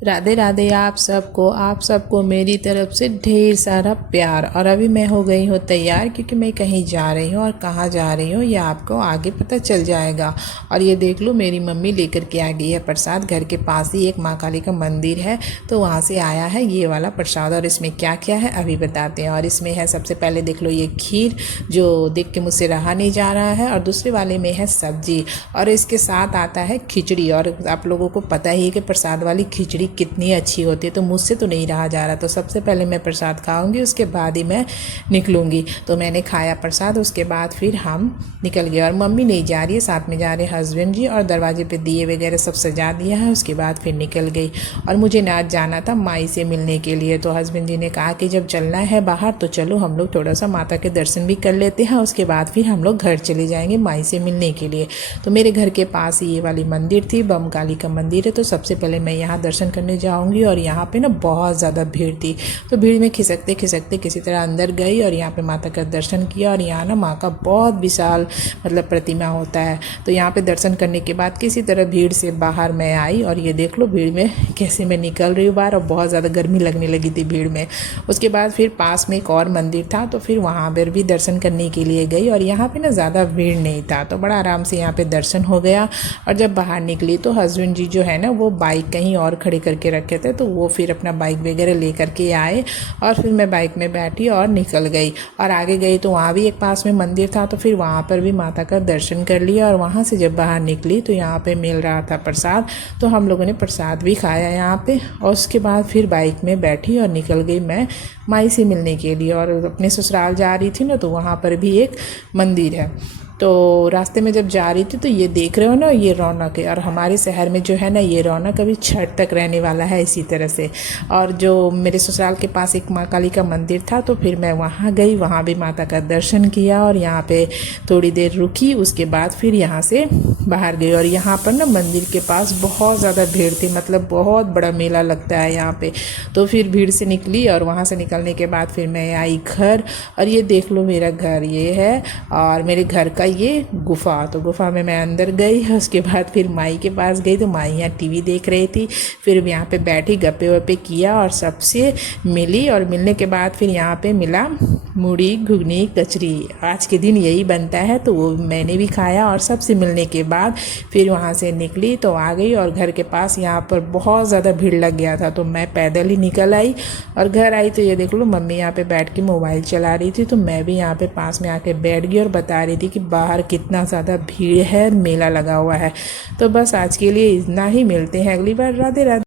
राधे राधे आप सबको मेरी तरफ से ढेर सारा प्यार। और अभी मैं हो गई हूँ तैयार, क्योंकि मैं कहीं जा रही हूँ और कहाँ जा रही हूँ ये आपको आगे पता चल जाएगा। और ये देख लो, मेरी मम्मी लेकर के आ गई है प्रसाद। घर के पास ही एक माँ काली का मंदिर है, तो वहाँ से आया है ये वाला प्रसाद। और इसमें क्या क्या है अभी बताते हैं। और इसमें है, सबसे पहले देख लो ये खीर, जो देख के मुझसे रहा नहीं जा रहा है। और दूसरे वाले में है सब्जी, और इसके साथ आता है खिचड़ी। और आप लोगों को पता ही है कि प्रसाद वाली खिचड़ी कितनी अच्छी होती है, तो मुझसे तो नहीं रहा जा रहा। तो सबसे पहले मैं प्रसाद खाऊंगी, उसके बाद ही मैं निकलूंगी। तो मैंने खाया प्रसाद, उसके बाद फिर हम निकल गए। और मम्मी नहीं जा रही है, साथ में जा रहे हस्बैंड जी। और दरवाजे पे दिए वगैरह सब सजा दिया है, उसके बाद फिर निकल गई। और मुझे आज जाना था माई से मिलने के लिए। तो हस्बैंड जी ने कहा कि जब चलना है बाहर तो चलो हम लोग थोड़ा सा माता के दर्शन भी कर लेते हैं, उसके बाद फिर हम लोग घर चले जाएंगे माई से मिलने के लिए। तो मेरे घर के पास ही ये वाली मंदिर थी, बम काली का मंदिर है। तो सबसे पहले मैं यहाँ दर्शन करने जाऊंगी। और यहाँ पे ना बहुत ज़्यादा भीड़ थी, तो भीड़ में खिसकते खिसकते किसी तरह अंदर गई और यहाँ पे माता का दर्शन किया। और यहाँ ना माँ का बहुत विशाल मतलब प्रतिमा होता है। तो यहाँ पे दर्शन करने के बाद किसी तरह भीड़ से बाहर मैं आई। और ये देख लो भीड़ में कैसे मैं निकल रही हूँ बाहर, और बहुत ज़्यादा गर्मी लगने लगी थी भीड़ में। उसके बाद फिर पास में एक और मंदिर था, तो फिर वहाँ पर भी दर्शन करने के लिए गई। और यहाँ पे ना ज़्यादा भीड़ नहीं था, तो बड़ा आराम से यहाँ पे दर्शन हो गया। और जब बाहर निकली तो हस्बैंड जी जो है ना, वो बाइक कहीं और खड़ी करके रखे थे, तो वो फिर अपना बाइक वगैरह ले करके आए। और फिर मैं बाइक में बैठी और निकल गई। और आगे गई तो वहाँ भी एक पास में मंदिर था, तो फिर वहाँ पर भी माता का दर्शन कर लिया। और वहाँ से जब बाहर निकली तो यहाँ पे मिल रहा था प्रसाद, तो हम लोगों ने प्रसाद भी खाया यहाँ पे। और उसके बाद फिर बाइक में बैठी और निकल गई मैं माई से मिलने के लिए। और अपने ससुराल जा रही थी ना, तो वहाँ पर भी एक मंदिर है। तो रास्ते में जब जा रही थी तो ये देख रहे हो ना, ये रौनक है। और हमारे शहर में जो है ना, ये रौनक अभी छठ तक रहने वाला है इसी तरह से। और जो मेरे ससुराल के पास एक माँ काली का मंदिर था, तो फिर मैं वहाँ गई, वहाँ भी माता का दर्शन किया। और यहाँ पे थोड़ी देर रुकी, उसके बाद फिर यहाँ से बाहर गई। और यहाँ पर ना मंदिर के पास बहुत ज़्यादा भीड़ थी, मतलब बहुत बड़ा मेला लगता है यहाँ पे। तो फिर भीड़ से निकली, और वहाँ से निकलने के बाद फिर मैं आई घर। और ये देख लो मेरा घर ये है, और मेरे घर का ये गुफा। तो गुफा में मैं अंदर गई। उसके बाद फिर माई के पास गई, तो माई यहाँ टीवी देख रही थी। फिर यहाँ पे बैठी, गप्पे वप्पे किया और सबसे मिली। और मिलने के बाद फिर यहाँ पे मिला मूढ़ी, घुगनी, कचरी। आज के दिन यही बनता है, तो वो मैंने भी खाया। और सबसे मिलने के बाद फिर वहाँ से निकली तो आ गई। और घर के पास यहाँ पर बहुत ज़्यादा भीड़ लग गया था, तो मैं पैदल ही निकल आई। और घर आई तो ये देख लो मम्मी यहाँ पे बैठ के मोबाइल चला रही थी, तो मैं भी यहाँ पे पास में आके बैठ गई और बता रही थी कि बाहर कितना ज़्यादा भीड़ है, मेला लगा हुआ है। तो बस आज के लिए इतना ही, मिलते हैं अगली बार। राधे राधे।